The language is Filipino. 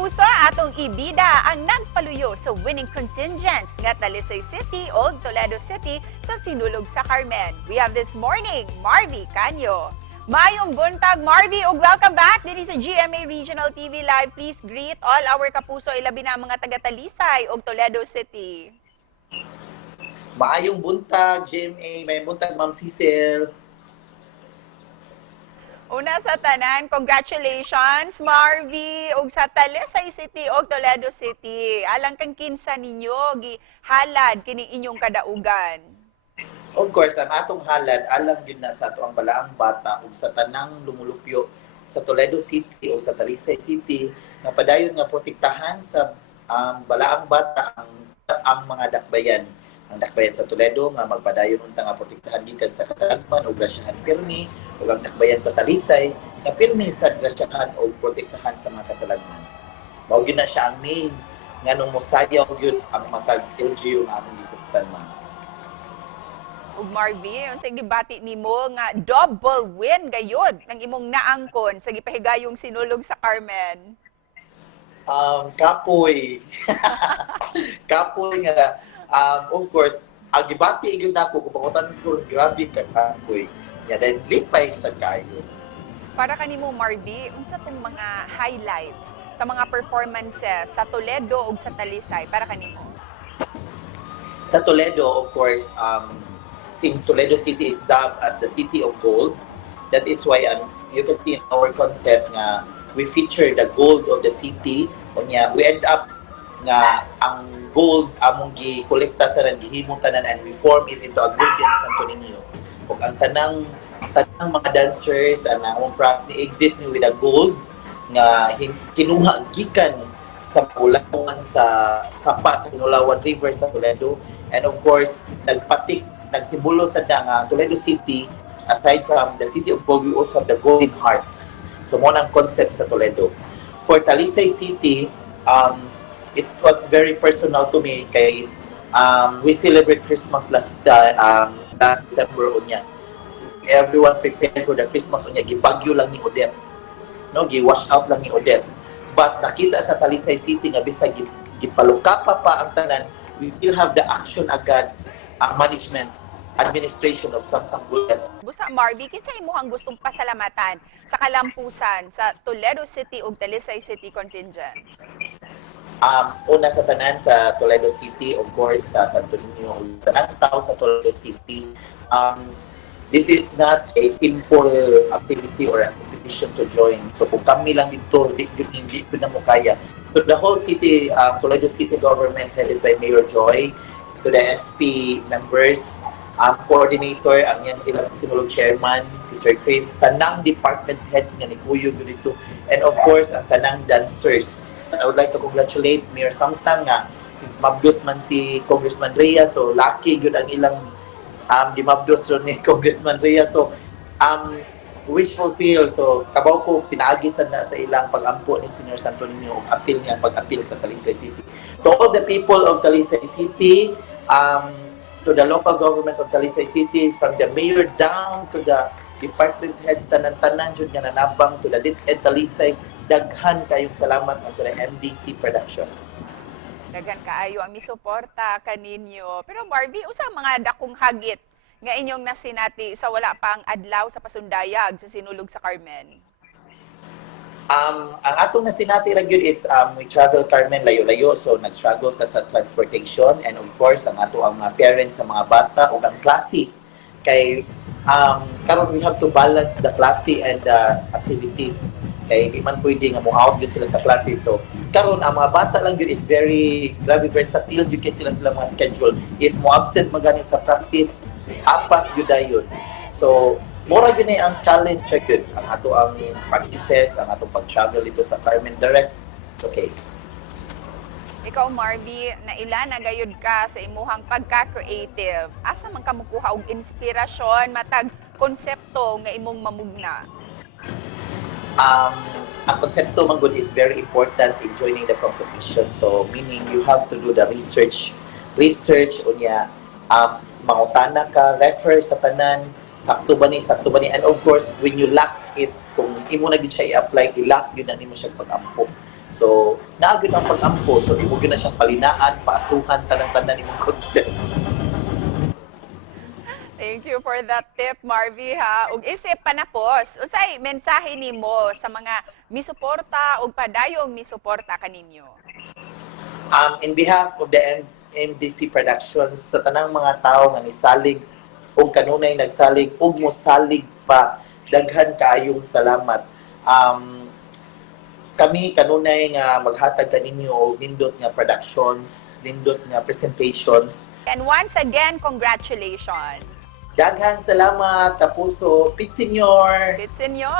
kapuso, atong ibida ang nagpaluyo sa winning contingents nga Talisay City o Toledo City sa sinulog sa Carmen. We have this morning, Marvy Canyo. Mayong buntag, Marvy, ug welcome back dito sa GMA Regional TV Live. Please greet all our kapuso, ilabi na mga taga-Talisay o Toledo City. Maayong buntag, GMA. May buntag, Ma'am Cecil. Una sa tanan, congratulations, Marvy, og sa Talisay City o Toledo City. Alang kang kinsa ninyo, gihalad kini inyong kadaugan. Of course, ang atong halad, alam yun na sa ato ang balaang bata ug sa tanang lumulupyo sa Toledo City o sa Talisay City nga padayon nga protektahan sa balaang bata ang mga dakbayan. Ang dakbayan sa Toledo nga magpadayon unta nga protektahan gikan sa katalagman o grasyahan pirmi ug ang dakbayan sa Talisay nga pirmi sa grasyahan o protektahan sa mga katalagman. Mao gyud na siya ang main nganong mosayaw gyud ang matag LGU nga among gikutan man. Ug Marvy, unsa gibati nimo nga double win gayud ng imong naangkon sa gipahigayong sinulog sa Carmen? Kapoy. Kapoy nga of course, ang gibati gyud nako kung pangutan ko grabe ka kapoy. Ya then lipay sa kayo. Para kanimo Marvy, unsa tong mga highlights sa mga performances sa Toledo ug sa Talisay para kanimo? Sa Toledo, of course, since Toledo City is dubbed as the City of Gold, that is why you can see in our concept nga we feature the gold of the city. Unya, we end up nga ang gold among gi-kolekta tanan, gihimo tanan, and we form it into a golden Santo Niño. Ug ang tanang mga dancers and among props ni exit ni with a gold nga kinuha gikan sa Pulawan sa Sapa sa Nulawan River sa Toledo, and of course nagsimbolo sa nga Toledo City, aside from the City of Gold, we also have the Golden Hearts. So mo nang concept sa Toledo. For Talisay City, it was very personal to me kay we celebrate Christmas last December unya. Everyone prepared for the Christmas unya, gibagyo lang ni Odette. No, gi-wash out lang ni Odette. But nakita sa Talisay City nga bisag gipalukapa pa ang tanan, we still have the action agad ang management administration of Samsung Bullet. Busa Marvy, kinsa imong gustong pasalamatan sa kalampusan sa Toledo City ug Talisay City contingents? Una sa tanan sa Toledo City, of course, sa Santo Niño, tanang tao sa Toledo City. This is not a simple activity or a competition to join. So kung kami lang dito, hindi ko na mo kaya. So the whole city, Toledo City government headed by Mayor Joy, to the SP members, coordinator, ang yan silang sinulog chairman, si Sir Chris, tanang department heads nga ni Kuyo dito, and of course, ang tanang dancers. I would like to congratulate Mayor Samsang nga, since mabdos man si Congressman Rhea, so lucky yun ang ilang di mabdos ni Congressman Rhea, so wish fulfilled. So kabaw ko pinaagisan na sa ilang pag-ampo ni Senior Santo Niño o appeal niya pag-appeal sa Talisay City. To all the people of Talisay City, to the local government of Talisay City, from the mayor down to the department heads, tanan-tanan jud nga nanabang to the DepEd Talisay, daghan kayong salamat to the MDC Productions. Daghan kaayo ang misuporta kaninyo. Pero Marvy, usa mga dakong hagit nga inyong nasinati sa wala pang adlaw sa pasundayag sa sinulog sa Carmen? Ang atong nasinati ra gyud is we travel Carmen layo-layo, so nag-struggle ta sa transportation, and of course ang ato ang mga parents sa mga bata ug ang klase kay karon we have to balance the klase and the activities kay di man pwede nga mo out gyud sila sa klase. So karon ang mga bata lang gyud is very versatile gyud kay sila mga schedule. If mo absent magani sa practice, apas gyud dayon. So mura yun ang challenge yun. Ang ato ang practices, ang atong pag-travel dito sa Carmen. The rest, it's okay. Ikaw, Marvy, naila na gayud ka sa imuhang pagka-creative. Asa man ka mukuha og inspirasyon, matag konsepto nga imong mamugna? Ang konsepto man good is very important in joining the competition. So, meaning you have to do the research unya, mangutana ka, refer sa tanan, sakto ba ni, and of course when you lack it, kung imo na gid siya i-apply, i-lock yun na nimo siya pag-ampo. So, naagad ang pag-ampo. So, imo na siyang palinaan, paasuhan, tanang-tanan imong concept. Thank you for that tip, Marvy, ha. Ug isip panapos, unsay mensahe nimo sa mga misuporta ug padayong misuporta kaninyo? In behalf of the MDC Productions, sa tanang mga tao nga nisalig ug kanunay nagsalig ug mosalig pa, daghan kaayong salamat. Kami kanunay nga maghatag kaninyo og nindot nga productions, nindot nga presentations. And once again, congratulations. Daghang salamat, Tapuso, Pit Senior! It's in your...